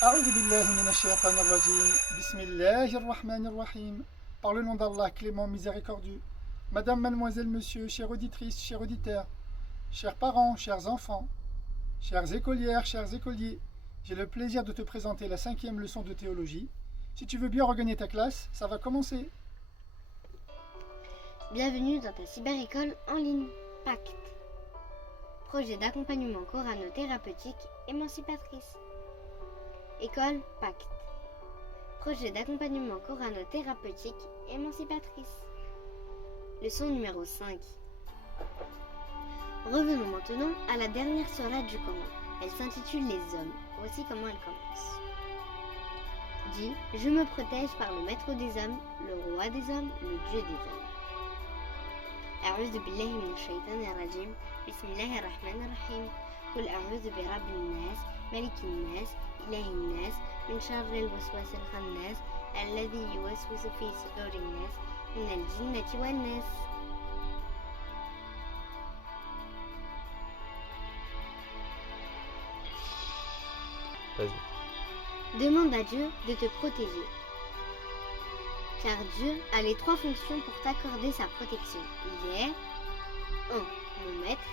A'udhu billahi minash shaitanir rajim. Bismillahir rahmanir rahim. Par le nom d'Allah, clément, miséricordieux. Madame, mademoiselle, monsieur, chère auditrice, chers auditeurs, chers parents, chers enfants, chères écolières, chers écoliers, j'ai le plaisir de te présenter la 5e leçon de théologie. Si tu veux bien regagner ta classe, ça va commencer. Bienvenue dans ta cyberécole en ligne, Pacte. Projet d'accompagnement corano-thérapeutique émancipatrice. École Pacte. Projet d'accompagnement corano-thérapeutique émancipatrice. Leçon numéro 5. Revenons maintenant à la dernière sourate du Coran. Elle s'intitule Les hommes. Voici comment elle commence. Dis, je me protège par le maître des hommes, le roi des hommes, le Dieu des hommes. أعوذ بالله من الشيطان الرجيم بسم الله الرحمن الرحيم قل أعوذ برب الناس ملك الناس إله الناس من شر الوسواس الخناس الذي يوسوس في صدور الناس من الجنة والناس. Vas-y. Demande à Dieu de te protéger, car Dieu a les 3 fonctions pour t'accorder sa protection. Il est 1. Mon maître,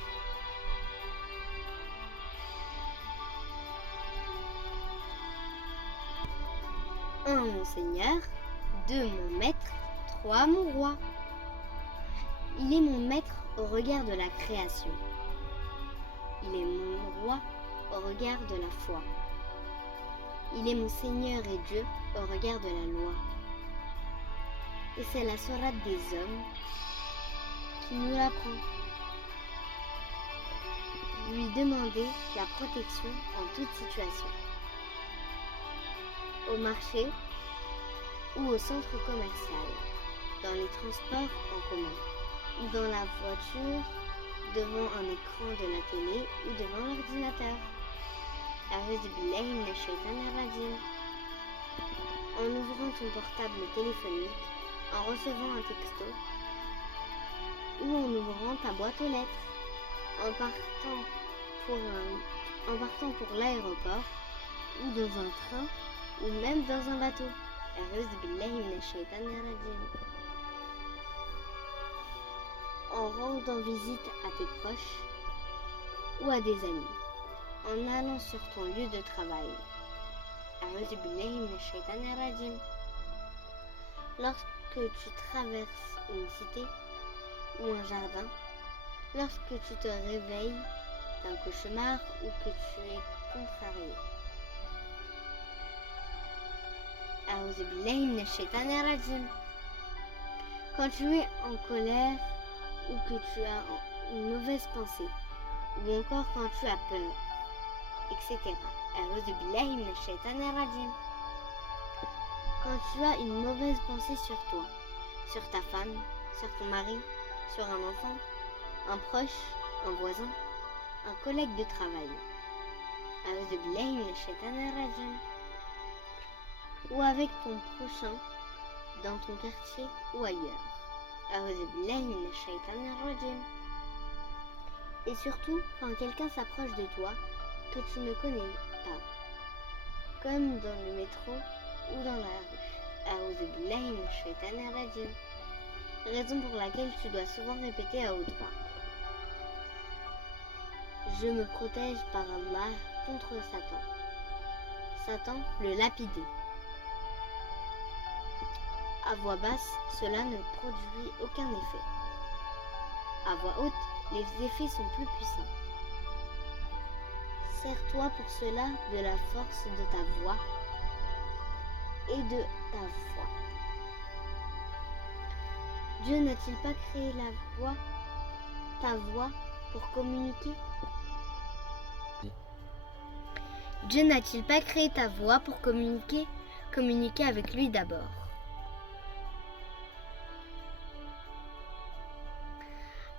1. Mon Seigneur, 2. Mon maître, 3. Mon roi. Il est mon maître au regard de la création. Il est mon roi au regard de la foi. Il est mon Seigneur et Dieu au regard de la loi. Et c'est la sourate des hommes qui nous l'apprend. Lui demander la protection en toute situation. Au marché ou au centre commercial, dans les transports en commun, ou dans la voiture, devant un écran de la télé ou devant l'ordinateur. أعوذ بالله من الشيطان الرجيم. En ouvrant ton portable téléphonique, en recevant un texto, ou en ouvrant ta boîte aux lettres, en partant pour l'aéroport, ou dans un train, ou même dans un bateau. أعوذ بالله من الشيطان الرجيم. En rendant visite à tes proches ou à des amis, en allant sur ton lieu de travail. أعوذ بالله من الشيطان الرجيم. Lorsque tu traverses une cité ou un jardin, lorsque tu te réveilles d'un cauchemar ou que tu es contrarié. أعوذ بالله من الشيطان الرجيم. Quand tu es en colère ou que tu as une mauvaise pensée, ou encore quand tu as peur, etc. أعوذ بالله من الشيطان الرجيم. Quand tu as une mauvaise pensée sur toi, sur ta femme, sur ton mari, sur un enfant, un proche, un voisin, un collègue de travail. أعوذ بالله من الشيطان الرجيم. Ou avec ton prochain, dans ton quartier ou ailleurs. أعوذ بالله من الشيطان الرجيم. Et surtout, quand quelqu'un s'approche de toi que tu ne connais pas, comme dans le métro ou dans la rue. أعوذ بالله من الشيطان الرجيم. Raison pour laquelle tu dois souvent répéter à haute voix. Je me protège par Allah contre Satan. Satan, le lapidé. À voix basse, cela ne produit aucun effet. À voix haute, les effets sont plus puissants. Sers-toi pour cela de la force de ta voix et de ta foi. Dieu n'a-t-il pas créé ta voix, pour communiquer? Dieu n'a-t-il pas créé ta voix pour communiquer? Communiquer avec lui d'abord.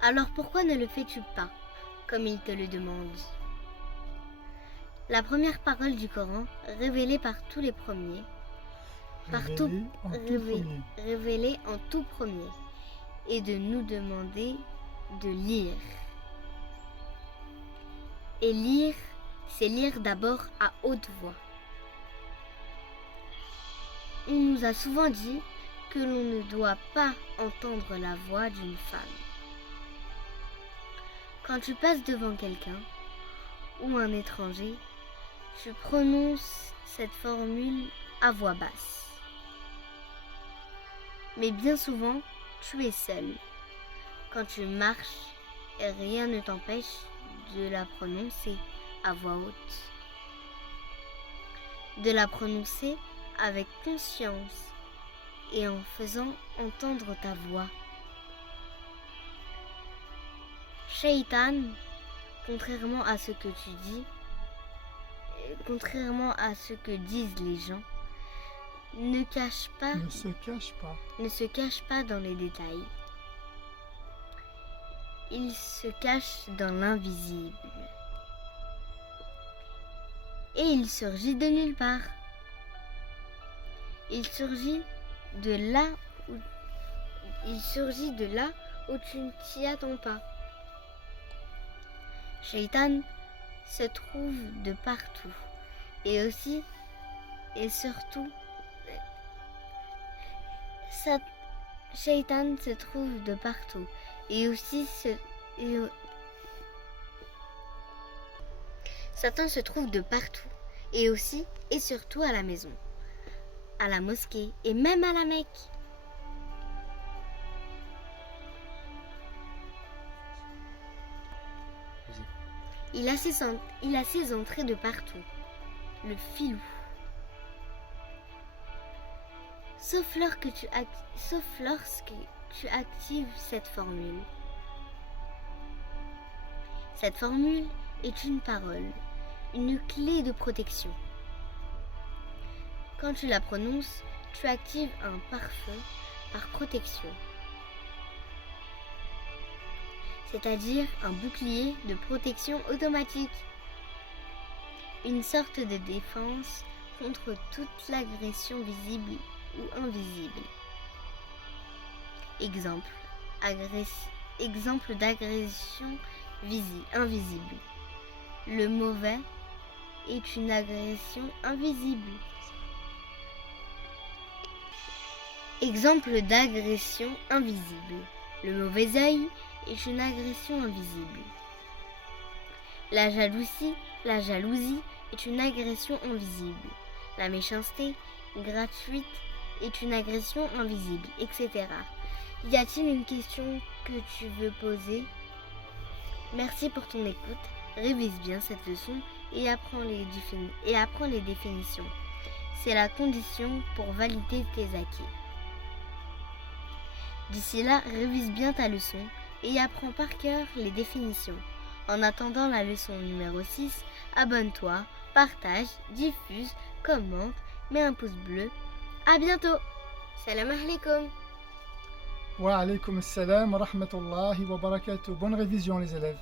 Alors pourquoi ne le fais-tu pas, comme il te le demande? La première parole du Coran, révélée par tous les premiers, révélée en tout premier, et de nous demander de lire. Et lire, c'est lire d'abord à haute voix. On nous a souvent dit que l'on ne doit pas entendre la voix d'une femme. Quand tu passes devant quelqu'un ou un étranger, tu prononces cette formule à voix basse. Mais bien souvent, tu es seul. Quand tu marches, rien ne t'empêche de la prononcer à voix haute. De la prononcer avec conscience et en faisant entendre ta voix. Shaitan, contrairement à ce que tu dis, contrairement à ce que disent les gens, ne se cache pas dans les détails. Il se cache dans l'invisible. Et il surgit de nulle part. Il surgit de là où tu ne t'y attends pas. Shaitan se trouve de partout et aussi et surtout Shaitan se trouve de partout et aussi Satan se trouve de partout et aussi et surtout à la maison, à la mosquée et même à la Mecque. Il a ses entrées de partout. Le filou. Sauf lorsque tu actives cette formule. Cette formule est une parole, une clé de protection. Quand tu la prononces, tu actives un pare-feu par protection. C'est-à-dire un bouclier de protection automatique. Une sorte de défense contre toute l'agression visible ou invisible. Exemple d'agression invisible. Le mauvais est une agression invisible. Exemple d'agression invisible. Le mauvais œil est une agression invisible. La jalousie est une agression invisible. La méchanceté gratuite est une agression invisible, etc. Y a-t-il une question que tu veux poser? Merci pour ton écoute. Révise bien cette leçon et apprends les définitions. C'est la condition pour valider tes acquis. D'ici là, révise bien ta leçon et apprends par cœur les définitions. En attendant la leçon numéro 6, abonne-toi, partage, diffuse, commente, mets un pouce bleu. À bientôt. Salam alaikum. Wa alaykum assalam wa rahmatullahi wa barakatuh. Bonne révision les élèves.